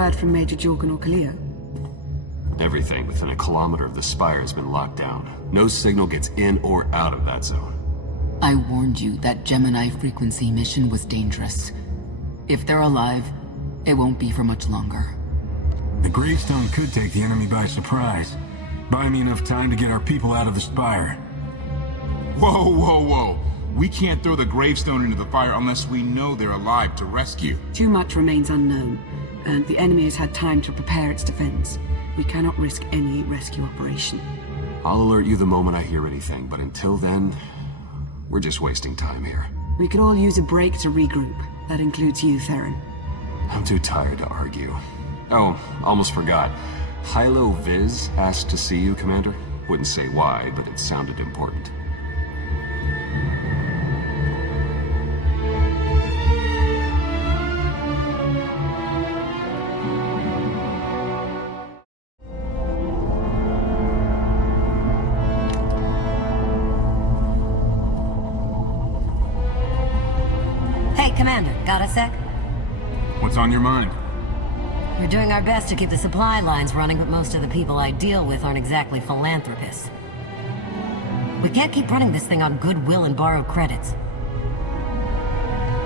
word from Major Jorgen or Kalia? Everything within a kilometer of the spire has been locked down. No signal gets in or out of that zone. I warned you that Gemini frequency mission was dangerous. If they're alive, it won't be for much longer. The gravestone could take the enemy by surprise. Buy me enough time to get our people out of the spire. Whoa, whoa, whoa. We can't throw the gravestone into the fire unless we know they're alive to rescue. Too much remains unknown, and the enemy has had time to prepare its defense. We cannot risk any rescue operation. I'll alert you the moment I hear anything, but until then, we're just wasting time here. We could all use a break to regroup. That includes you, Theron. I'm too tired to argue. Oh, almost forgot. Hylo Viz asked to see you, Commander. Wouldn't say why, but it sounded important. Hey, Commander, got a sec? What's on your mind? We're doing our best to keep the supply lines running, but most of the people I deal with aren't exactly philanthropists. We can't keep running this thing on goodwill and borrowed credits.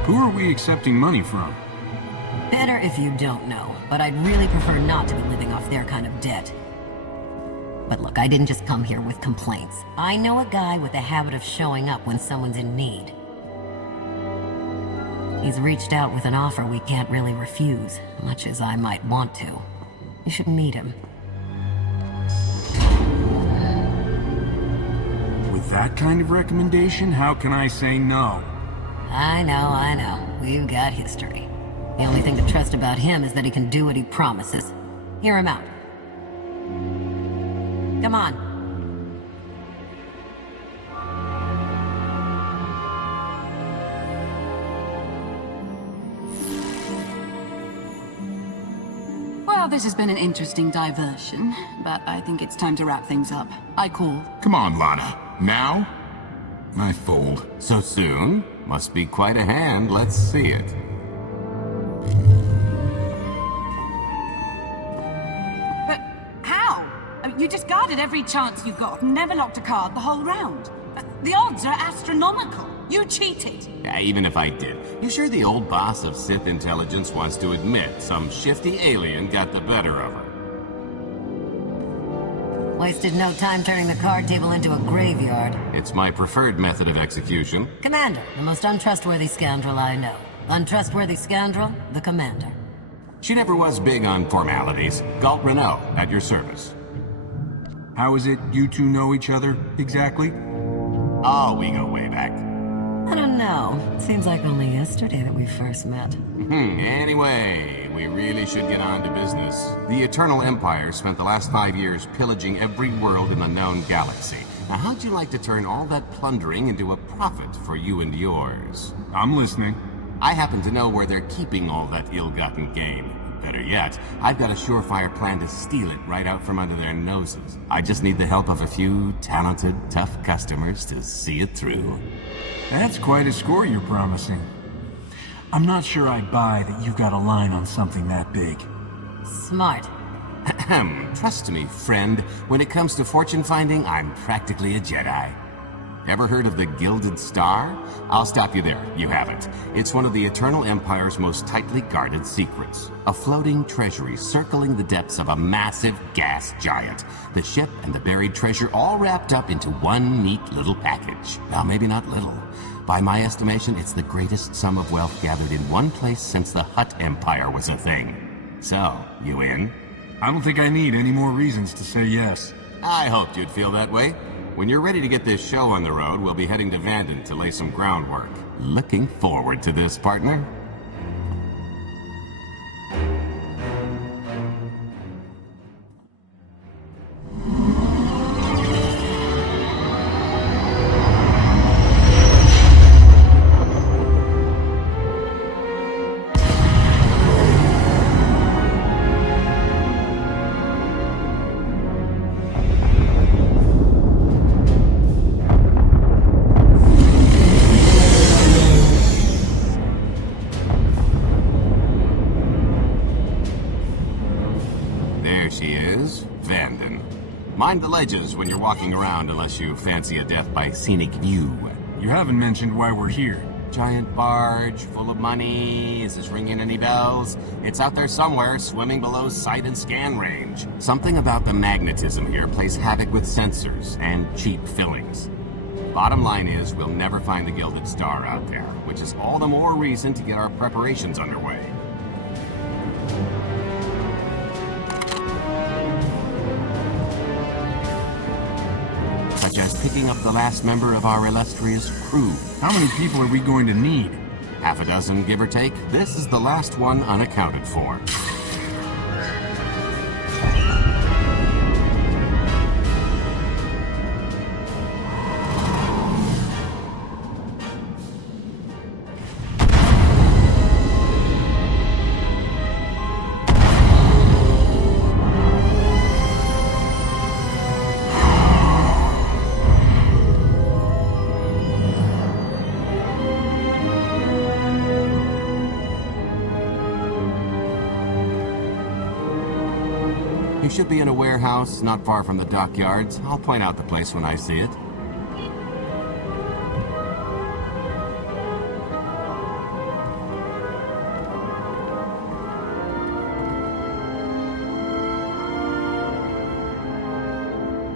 Who are we accepting money from? Better if you don't know, but I'd really prefer not to be living off their kind of debt. But look, I didn't just come here with complaints. I know a guy with a habit of showing up when someone's in need. He's reached out with an offer we can't really refuse, much as I might want to. You should meet him. With that kind of recommendation, how can I say no? I know. We've got history. The only thing to trust about him is that he can do what he promises. Hear him out. Come on. Well, this has been an interesting diversion, but I think it's time to wrap things up. I call. Come on, Lana. Now? I fold. So soon? Must be quite a hand. Let's see it. But how? I mean, you just guarded every chance you got and never locked a card the whole round. The odds are astronomical. You cheated. Yeah, even if I did. You sure the old boss of Sith intelligence wants to admit some shifty alien got the better of her? Wasted no time turning the card table into a graveyard. It's my preferred method of execution. Commander, the most untrustworthy scoundrel I know. Untrustworthy scoundrel, the Commander. She never was big on formalities. Galt Renault, at your service. How is it you two know each other, exactly? Oh, we go way back. I don't know. Seems like only yesterday that we first met. Anyway, we really should get on to business. The Eternal Empire spent the last 5 years pillaging every world in the known galaxy. Now, how'd you like to turn all that plundering into a profit for you and yours? I'm listening. I happen to know where they're keeping all that ill-gotten gain. Better yet, I've got a surefire plan to steal it right out from under their noses. I just need the help of a few talented, tough customers to see it through. That's quite a score you're promising. I'm not sure I buy that you've got a line on something that big. Smart. Trust me, friend. When it comes to fortune finding, I'm practically a Jedi. Ever heard of the Gilded Star? I'll stop you there. You haven't. It's one of the Eternal Empire's most tightly guarded secrets. A floating treasury circling the depths of a massive gas giant. The ship and the buried treasure all wrapped up into one neat little package. Well, maybe not little. By my estimation, it's the greatest sum of wealth gathered in one place since the Hutt Empire was a thing. So, you in? I don't think I need any more reasons to say yes. I hoped you'd feel that way. When you're ready to get this show on the road, we'll be heading to Vanden to lay some groundwork. Looking forward to this, partner. Mind the ledges when you're walking around unless you fancy a death by scenic view. You haven't mentioned why we're here. Giant barge, full of money. Is this ringing any bells? It's out there somewhere, swimming below sight and scan range. Something about the magnetism here plays havoc with sensors and cheap fillings. Bottom line is, we'll never find the Gilded Star out there, which is all the more reason to get our preparations underway. Such as picking up the last member of our illustrious crew. How many people are we going to need? Half a dozen, give or take. This is the last one unaccounted for. You should be in a warehouse, not far from the dockyards. I'll point out the place when I see it.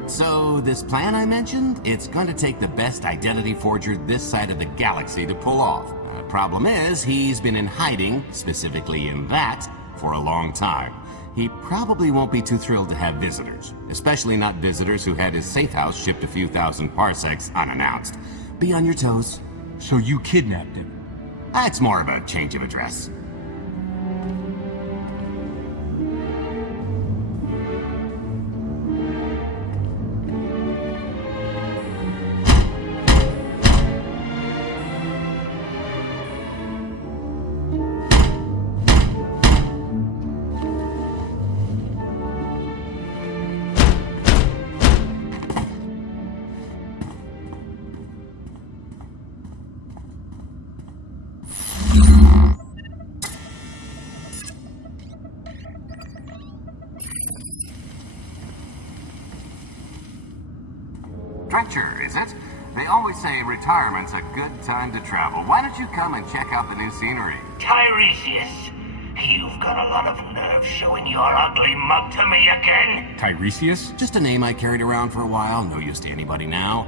So, this plan I mentioned, it's going to take the best identity forger this side of the galaxy to pull off. Problem is, he's been in hiding, specifically in that, for a long time. He probably won't be too thrilled to have visitors, especially not visitors who had his safe house shipped a few thousand parsecs unannounced. Be on your toes. So you kidnapped him? It's more of a change of address. Dretcher, is it? They always say retirement's a good time to travel. Why don't you come and check out the new scenery? Tiresias, you've got a lot of nerve showing your ugly mug to me again. Tiresias? Just a name I carried around for a while, no use to anybody now.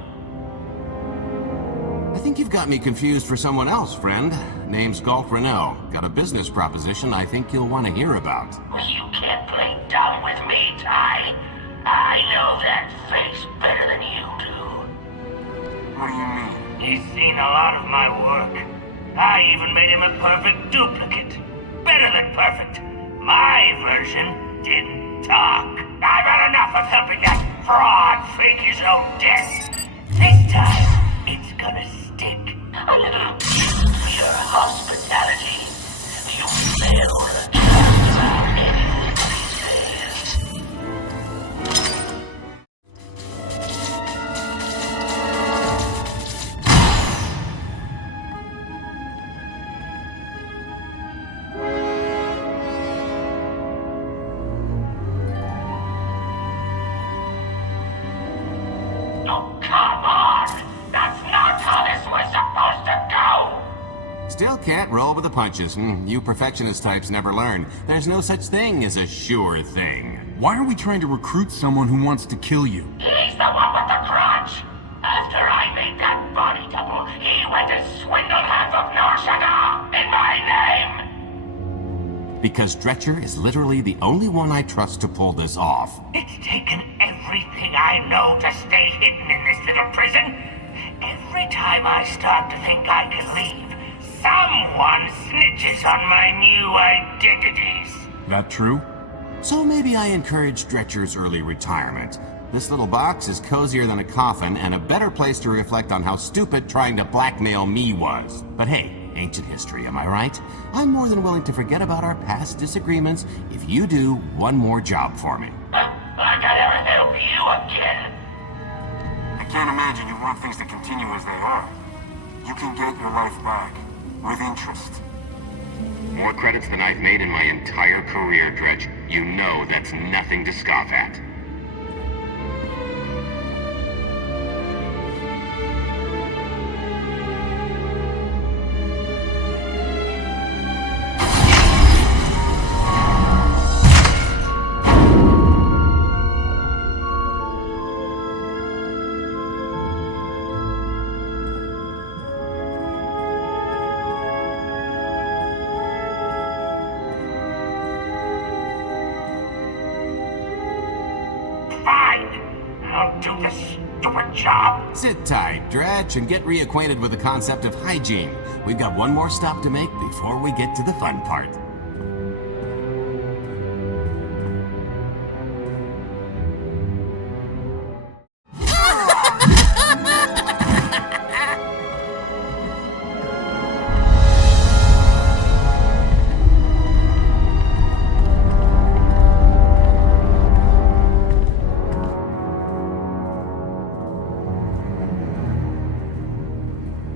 I think you've got me confused for someone else, friend. Name's Galt Renault. Got a business proposition I think you'll want to hear about. You can't play dumb with me, Ty. I know that face better than you do. What do you mean? He's seen a lot of my work. I even made him a perfect duplicate. Better than perfect. My version didn't talk. I've had enough of helping that fraud fake his own death. This time, it's gonna stick. A little your hospitality. You failed just about anybody's face. Oh, come on! That's not how this was supposed to go! Still can't roll with the punches. You perfectionist types never learn. There's no such thing as a sure thing. Why are we trying to recruit someone who wants to kill you? He's the one with the crutch! After I made that body double, he went and swindled half of Norshana in my name! Because Dretcher is literally the only one I trust to pull this off. It's taken everything I know to stay hidden in this little prison. Every time I start to think I can leave, someone snitches on my new identities. That true? So maybe I encourage Dretcher's early retirement. This little box is cozier than a coffin and a better place to reflect on how stupid trying to blackmail me was. But hey, ancient history, am I right? I'm more than willing to forget about our past disagreements if you do one more job for me. I can never help you again. I can't imagine you want things to continue as they are. You can get your life back, with interest. More credits than I've made in my entire career, Dredge. You know that's nothing to scoff at. I'll do this stupid job. Sit tight, Dretch, and get reacquainted with the concept of hygiene. We've got one more stop to make before we get to the fun part.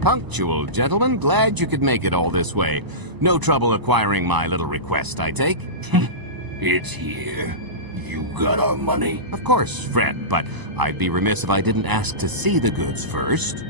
Punctual, gentlemen. Glad you could make it all this way. No trouble acquiring my little request, I take? It's here. You got our money? Of course, friend, but I'd be remiss if I didn't ask to see the goods first.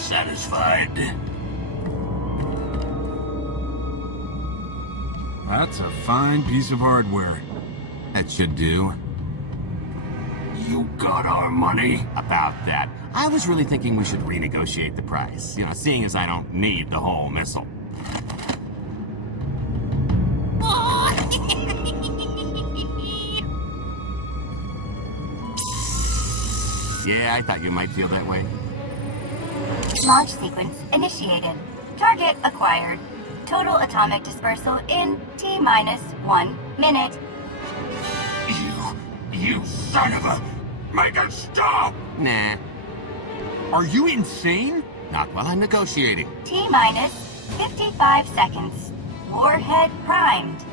Satisfied? That's a fine piece of hardware. That should do. You got our money? About that. I was really thinking we should renegotiate the price. You know, seeing as I don't need the whole missile. Yeah, I thought you might feel that way. Launch sequence initiated. Target acquired. Total atomic dispersal in T-minus 1 minute. You son of a... Make it stop! Nah, Are you insane? not while I'm negotiating. T-minus 55 seconds. Warhead primed.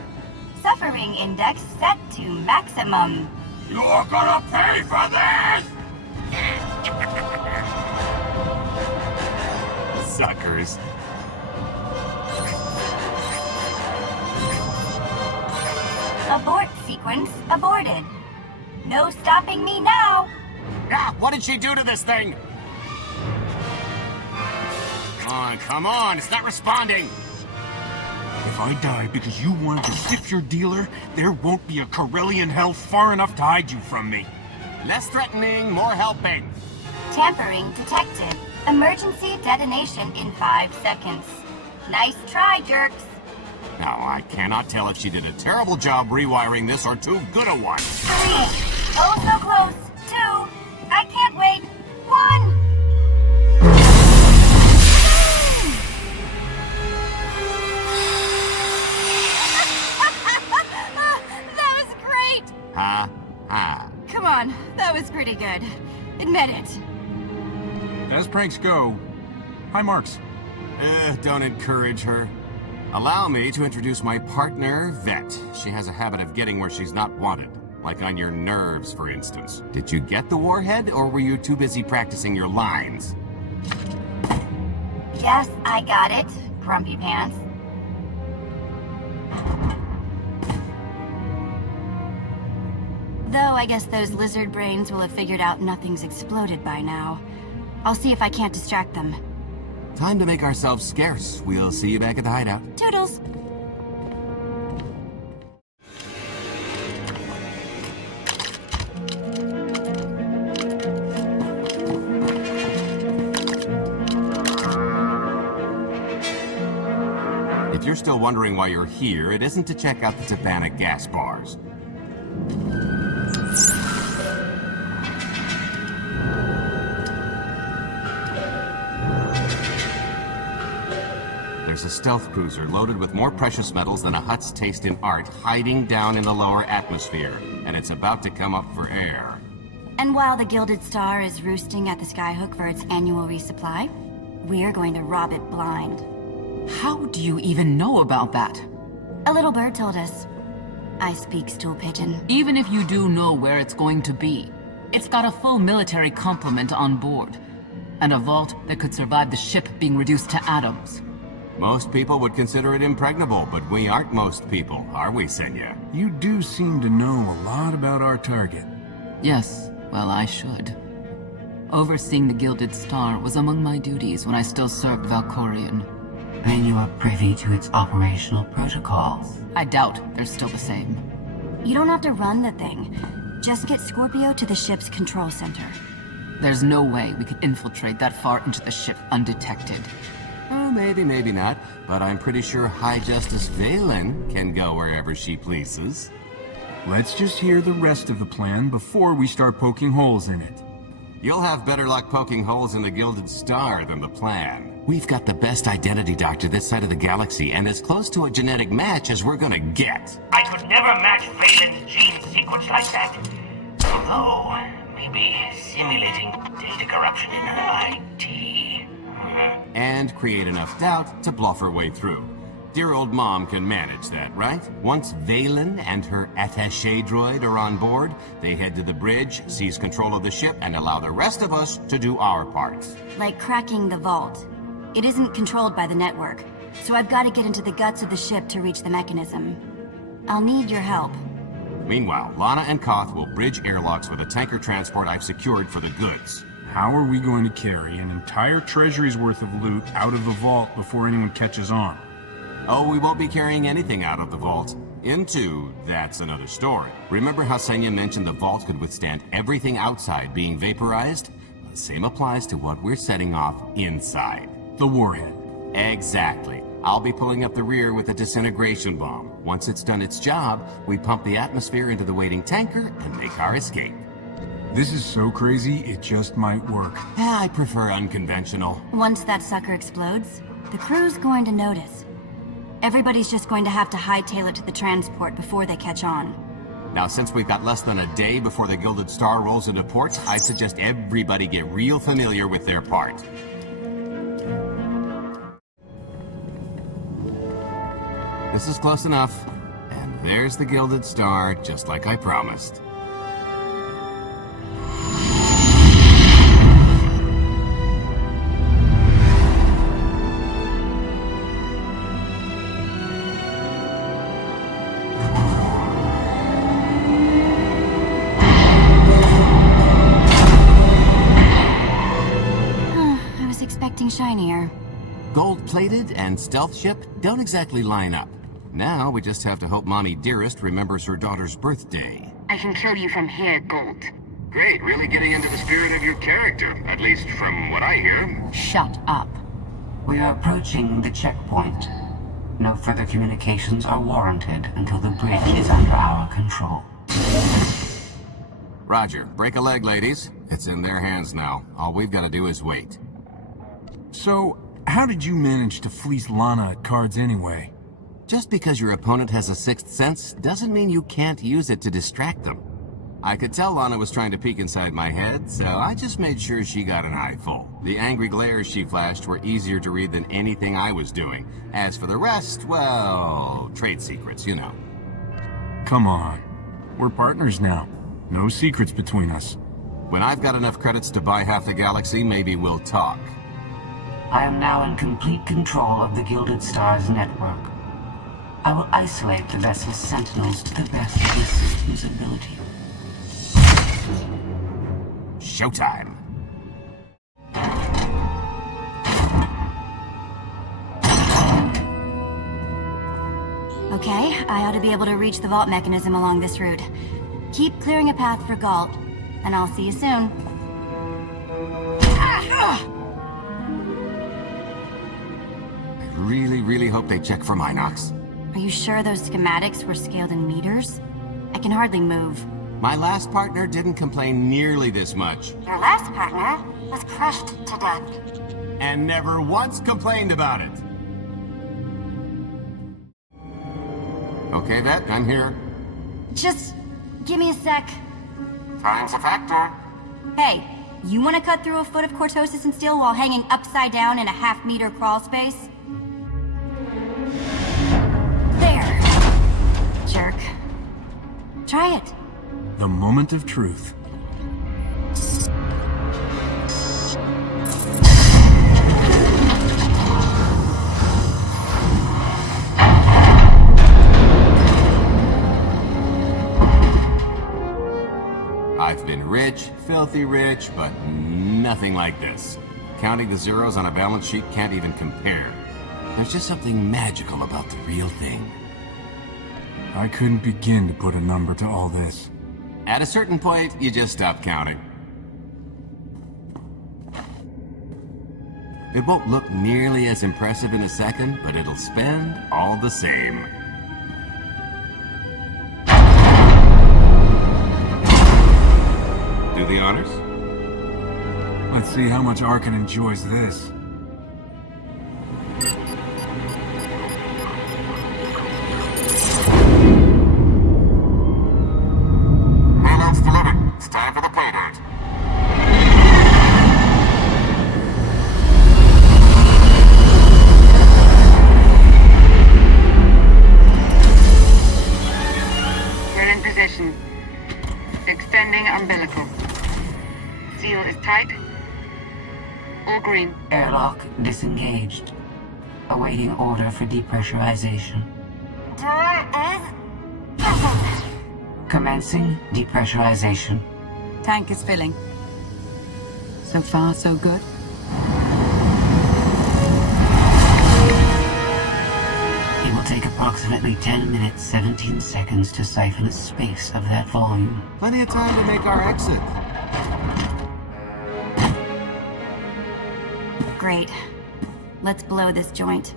Suffering index set to maximum. You're gonna pay for this! Suckers. Abort sequence aborted. No stopping me now. Ah, what did she do to this thing? Come on, it's not responding. If I die because you wanted to sift your dealer, there won't be a Corellian hell far enough to hide you from me. Less threatening, more helping. Tampering detected. Emergency detonation in 5 seconds. Nice try, jerks. Now, I cannot tell if she did a terrible job rewiring this or too good a one. 3. Oh, so close. 2. I can't wait. 1. That was great! Ha, ha. Come on, that was pretty good. Admit it. As pranks go, high marks. Don't encourage her. Allow me to introduce my partner, Vet. She has a habit of getting where she's not wanted. Like on your nerves, for instance. Did you get the warhead, or were you too busy practicing your lines? Yes, I got it. Grumpy pants. Though I guess those lizard brains will have figured out nothing's exploded by now. I'll see if I can't distract them. Time to make ourselves scarce. We'll see you back at the hideout. Toodles! If you're still wondering why you're here, it isn't to check out the Tabana gas bars. There's a stealth cruiser loaded with more precious metals than a Hutt's taste in art hiding down in the lower atmosphere, and it's about to come up for air. And while the Gilded Star is roosting at the Skyhook for its annual resupply, we're going to rob it blind. How do you even know about that? A little bird told us. I speak stool pigeon. Even if you do know where it's going to be, it's got a full military complement on board, and a vault that could survive the ship being reduced to atoms. Most people would consider it impregnable, but we aren't most people, are we, Senya? You do seem to know a lot about our target. Yes, well, I should. Overseeing the Gilded Star was among my duties when I still served Valkorion. Then you are privy to its operational protocols. I doubt they're still the same. You don't have to run the thing. Just get Scorpio to the ship's control center. There's no way we could infiltrate that far into the ship undetected. Oh, maybe, maybe not, but I'm pretty sure High Justice Valen can go wherever she pleases. Let's just hear the rest of the plan before we start poking holes in it. You'll have better luck poking holes in the Gilded Star than the plan. We've got the best identity doctor this side of the galaxy, and as close to a genetic match as we're gonna get. I could never match Valen's gene sequence like that. Although, maybe simulating data corruption in her IT. And create enough doubt to bluff her way through. Dear old mom can manage that, right? Once Valen and her attaché droid are on board, they head to the bridge, seize control of the ship, and allow the rest of us to do our part. Like cracking the vault. It isn't controlled by the network, so I've got to get into the guts of the ship to reach the mechanism. I'll need your help. Meanwhile, Lana and Koth will bridge airlocks with a tanker transport I've secured for the goods. How are we going to carry an entire treasury's worth of loot out of the vault before anyone catches on? Oh, we won't be carrying anything out of the vault. That's another story. Remember how Senya mentioned the vault could withstand everything outside being vaporized? The same applies to what we're setting off inside. The warhead. Exactly. I'll be pulling up the rear with a disintegration bomb. Once it's done its job, we pump the atmosphere into the waiting tanker and make our escape. This is so crazy, it just might work. I prefer unconventional. Once that sucker explodes, the crew's going to notice. Everybody's just going to have to hightail it to the transport before they catch on. Now, since we've got less than a day before the Gilded Star rolls into port, I suggest everybody get real familiar with their part. This is close enough. And there's the Gilded Star, just like I promised. I was expecting shinier. Gold-plated and stealth ship don't exactly line up. Now we just have to hope Mommy Dearest remembers her daughter's birthday. I can kill you from here, Gold. Great, really getting into the spirit of your character, at least from what I hear. Shut up. We are approaching the checkpoint. No further communications are warranted until the bridge is under our control. Roger. Break a leg, ladies. It's in their hands now. All we've got to do is wait. So, how did you manage to fleece Lana at cards anyway? Just because your opponent has a sixth sense doesn't mean you can't use it to distract them. I could tell Lana was trying to peek inside my head, so I just made sure she got an eyeful. The angry glares she flashed were easier to read than anything I was doing. As for the rest, well, trade secrets, you know. Come on. We're partners now. No secrets between us. When I've got enough credits to buy half the galaxy, maybe we'll talk. I am now in complete control of the Gilded Star's network. I will isolate the vessel's sentinels to the best of the system's ability. Showtime. Okay, I ought to be able to reach the vault mechanism along this route. Keep clearing a path for Galt, and I'll see you soon. I really hope they check for Minox. Are you sure those schematics were scaled in meters? I can hardly move. My last partner didn't complain nearly this much. Your last partner was crushed to death. And never once complained about it. Okay, Vet, I'm here. Just give me a sec. Time's a factor. Hey, you want to cut through a foot of cortosis and steel while hanging upside down in a half-meter crawl space? There. Jerk. Try it. The moment of truth. filthy rich, but nothing like this. Counting the zeros on a balance sheet can't even compare. There's just something magical about the real thing. I couldn't begin to put a number to all this. At a certain point, you just stop counting. It won't look nearly as impressive in a second, but it'll spend all the same. Do the honors? Let's see how much Arkan enjoys this. Payload's delivered. It's time for the pay date. We're in position. Extending umbilical. Seal is tight. All green. Airlock disengaged. Awaiting order for depressurization. Commencing depressurization. Tank is filling. So far, so good. It will take approximately 10 minutes, 17 seconds to siphon a space of that volume. Plenty of time to make our exit. Great. Let's blow this joint.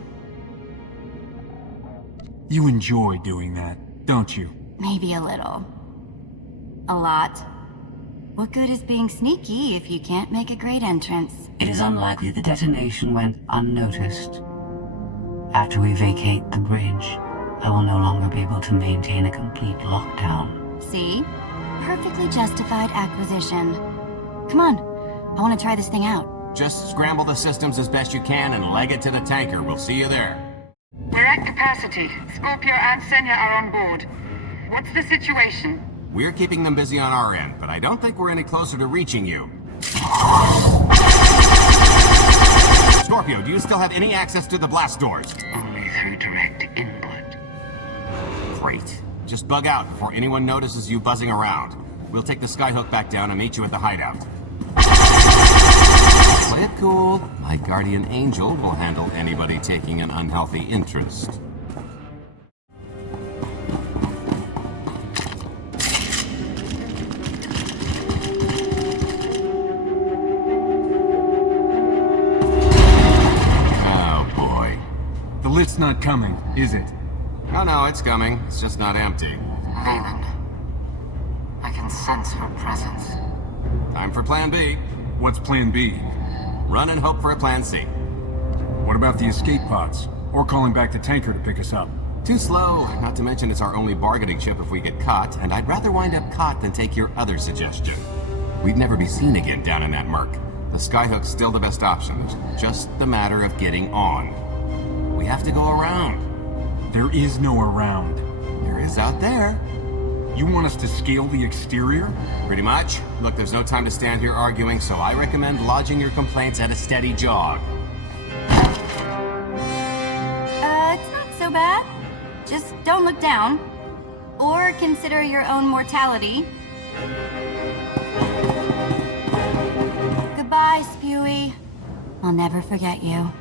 You enjoy doing that, don't you? Maybe a little. A lot. What good is being sneaky if you can't make a great entrance? It is unlikely the detonation went unnoticed. After we vacate the bridge, I will no longer be able to maintain a complete lockdown. See? Perfectly justified acquisition. Come on. I want to try this thing out. Just scramble the systems as best you can and leg it to the tanker. We'll see you there. We're at capacity. Scorpio and Senya are on board. What's the situation? We're keeping them busy on our end, but I don't think we're any closer to reaching you. Scorpio, do you still have any access to the blast doors? Only through direct input. Great. Just bug out before anyone notices you buzzing around. We'll take the skyhook back down and meet you at the hideout. Play it cool. My guardian angel will handle anybody taking an unhealthy interest. Oh boy. The lift's not coming, is it? Oh no, it's coming. It's just not empty. Leland. I can sense her presence. Time for Plan B. What's Plan B? Run and hope for a Plan C. What about the escape pods? Or calling back the tanker to pick us up? Too slow, not to mention it's our only bargaining chip if we get caught, and I'd rather wind up caught than take your other suggestion. We'd never be seen again down in that murk. The skyhook's still the best option. It's just the matter of getting on. We have to go around. There is no around. There is out there. You want us to scale the exterior? Pretty much. Look, there's no time to stand here arguing, so I recommend lodging your complaints at a steady jog. It's not so bad. Just don't look down. Or consider your own mortality. Goodbye, Spewy. I'll never forget you.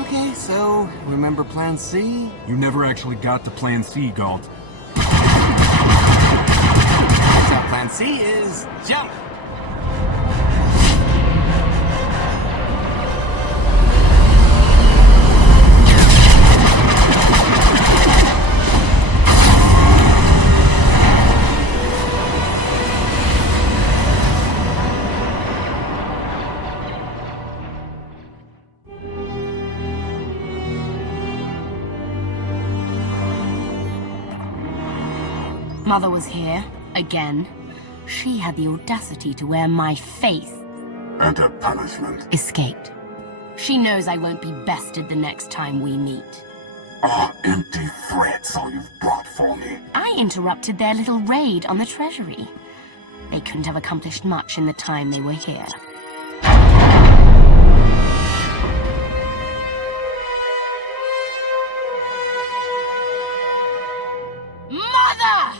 Okay, so, remember Plan C? You never actually got to Plan C, Galt. So Plan C is jump! Mother was here, again. She had the audacity to wear my face. And her punishment? Escaped. She knows I won't be bested the next time we meet. Are empty threats all you've brought for me? I interrupted their little raid on the treasury. They couldn't have accomplished much in the time they were here. Mother!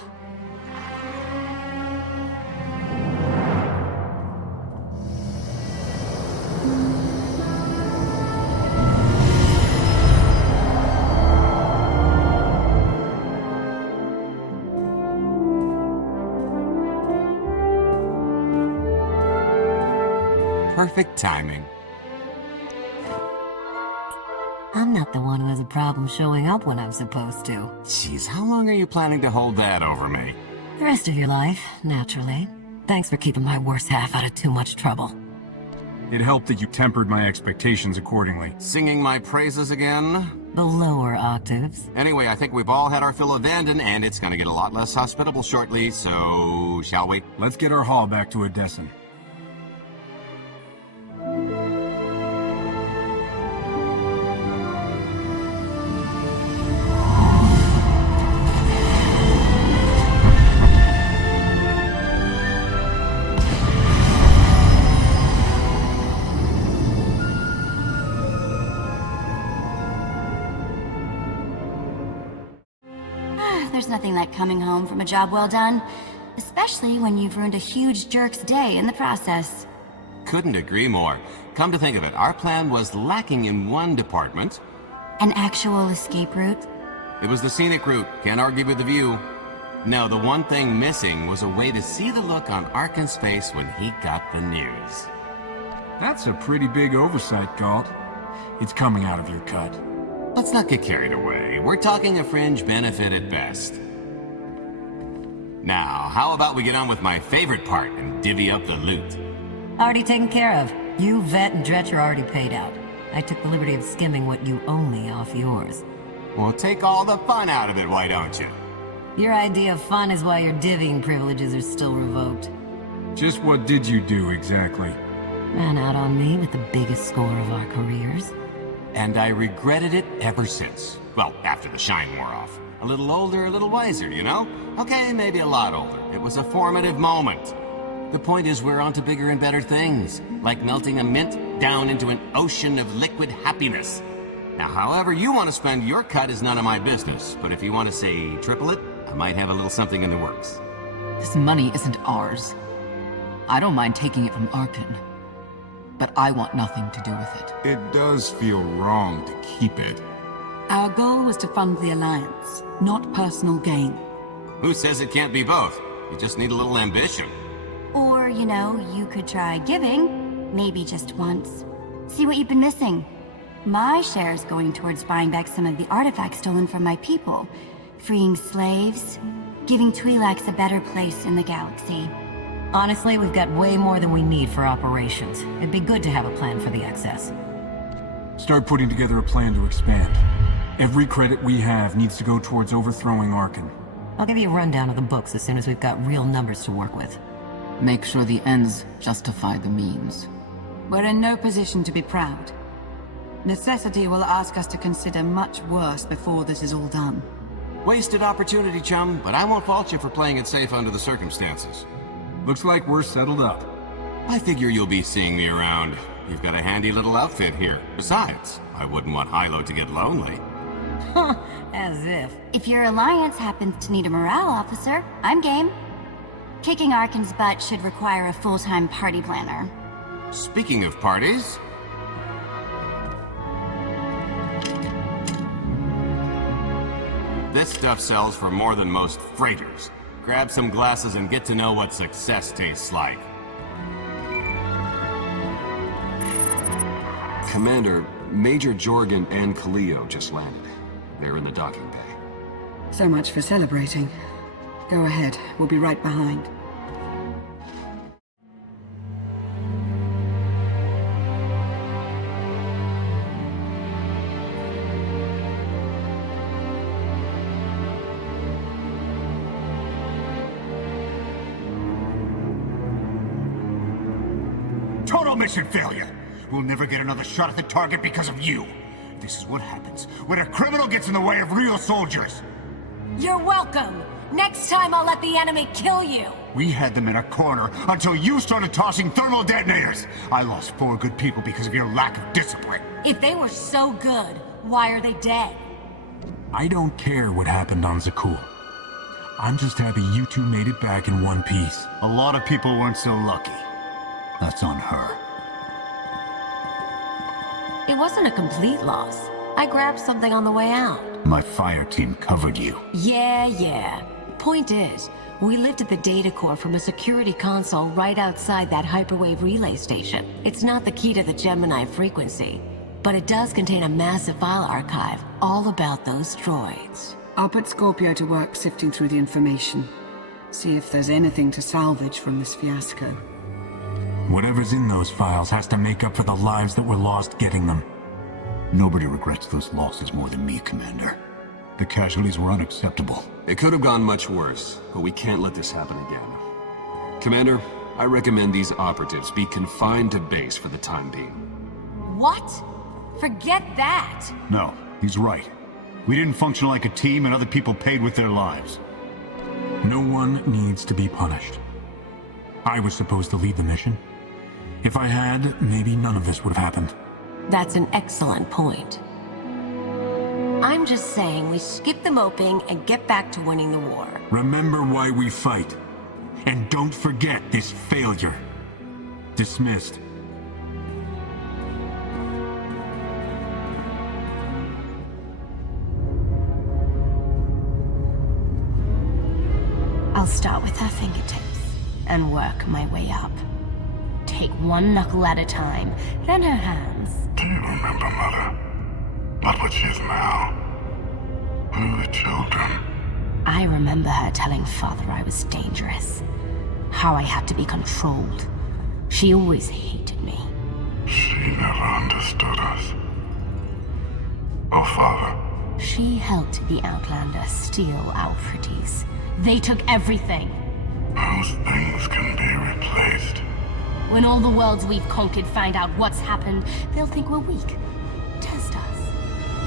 perfect timing. I'm not the one who has a problem showing up when I'm supposed to. Jeez, how long are you planning to hold that over me? The rest of your life, naturally. Thanks for keeping my worse half out of too much trouble. It helped that you tempered my expectations accordingly. Singing my praises again? The lower octaves. Anyway, I think we've all had our fill of Vanden, and it's gonna get a lot less hospitable shortly, so... shall we? Let's get our haul back to Odessen. There's nothing like coming home from a job well done, especially when you've ruined a huge jerk's day in the process. Couldn't agree more. Come to think of it, our plan was lacking in one department. An actual escape route? It was the scenic route, can't argue with the view. No, the one thing missing was a way to see the look on Arkan's face when he got the news. That's a pretty big oversight, Galt. It's coming out of your cut. Let's not get carried away. We're talking a fringe benefit at best. Now, how about we get on with my favorite part and divvy up the loot? Already taken care of. You, Vet, and Dretch are already paid out. I took the liberty of skimming what you owe me off yours. Well, take all the fun out of it, why don't you? Your idea of fun is why your divvying privileges are still revoked. Just what did you do, exactly? Ran out on me with the biggest score of our careers. And I regretted it ever since. Well, after the shine wore off. A little older, a little wiser, you know? Okay, maybe a lot older. It was a formative moment. The point is we're on to bigger and better things, like melting a mint down into an ocean of liquid happiness. Now, however you want to spend your cut is none of my business, but if you want to say triple it, I might have a little something in the works. This money isn't ours. I don't mind taking it from Arkan, but I want nothing to do with it. It does feel wrong to keep it. Our goal was to fund the Alliance, not personal gain. Who says it can't be both? You just need a little ambition. Or, you know, you could try giving, maybe just once. See what you've been missing. My share's going towards buying back some of the artifacts stolen from my people, freeing slaves, giving Twi'leks a better place in the galaxy. Honestly, we've got way more than we need for operations. It'd be good to have a plan for the excess. Start putting together a plan to expand. Every credit we have needs to go towards overthrowing Arkan. I'll give you a rundown of the books as soon as we've got real numbers to work with. Make sure the ends justify the means. We're in no position to be proud. Necessity will ask us to consider much worse before this is all done. Wasted opportunity, chum, but I won't fault you for playing it safe under the circumstances. Looks like we're settled up. I figure you'll be seeing me around. You've got a handy little outfit here. Besides, I wouldn't want Hilo to get lonely. As if. If your Alliance happens to need a morale officer, I'm game. Kicking Arkan's butt should require a full-time party planner. Speaking of parties... This stuff sells for more than most freighters. Grab some glasses and get to know what success tastes like. Commander, Major Jorgen and Kaleo just landed. They're in the docking bay. So much for celebrating. Go ahead, we'll be right behind. Total mission failure! We'll never get another shot at the target because of you. This is what happens when a criminal gets in the way of real soldiers. You're welcome. Next time I'll let the enemy kill you. We had them in a corner until you started tossing thermal detonators. I lost 4 good people because of your lack of discipline. If they were so good, why are they dead? I don't care what happened on Zakuul. I'm just happy you two made it back in one piece. A lot of people weren't so lucky. That's on her. It wasn't a complete loss. I grabbed something on the way out. My fire team covered you. Yeah. Point is, We lifted the data core from a security console right outside that hyperwave relay station. It's not the key to the Gemini frequency, but it does contain a massive file archive all about those droids. I'll put Scorpio to work sifting through the information. See if there's anything to salvage from this fiasco. Whatever's in those files has to make up for the lives that were lost getting them. Nobody regrets those losses more than me, Commander. The casualties were unacceptable. It could have gone much worse, but we can't let this happen again. Commander, I recommend these operatives be confined to base for the time being. What? Forget that! No, he's right. We didn't function like a team and other people paid with their lives. No one needs to be punished. I was supposed to lead the mission. If I had, maybe none of this would have happened. That's an excellent point. I'm just saying we skip the moping and get back to winning the war. Remember why we fight. And don't forget this failure. Dismissed. I'll start with her fingertips and work my way up. Take one knuckle at a time, then her hands. Do you remember, Mother? Not what she is now. We were children. I remember her telling Father I was dangerous. How I had to be controlled. She always hated me. She never understood us. Oh, Father. She helped the Outlander steal our pretties. They took everything. Those things can be replaced. When all the worlds we've conquered find out what's happened, they'll think we're weak. Test us.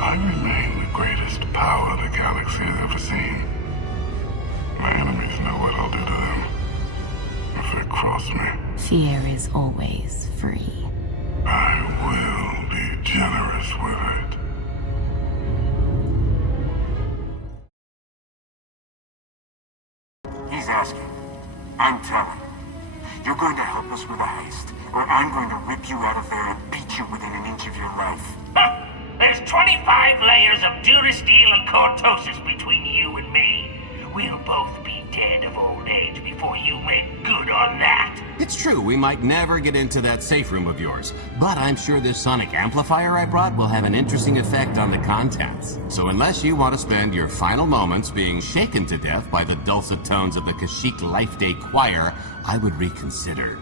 I remain the greatest power the galaxy has ever seen. My enemies know what I'll do to them if they cross me. Fear is always free. I will be generous with it. He's asking. I'm telling. You're going to help us with a heist, or I'm going to rip you out of there and beat you within an inch of your life. There's 25 layers of durasteel and cortosis between you and me. We'll both be dead of old age before you make good on that. It's true, we might never get into that safe room of yours, but I'm sure this sonic amplifier I brought will have an interesting effect on the contents. So unless you want to spend your final moments being shaken to death by the dulcet tones of the Kashyyyk Life Day Choir, I would reconsider.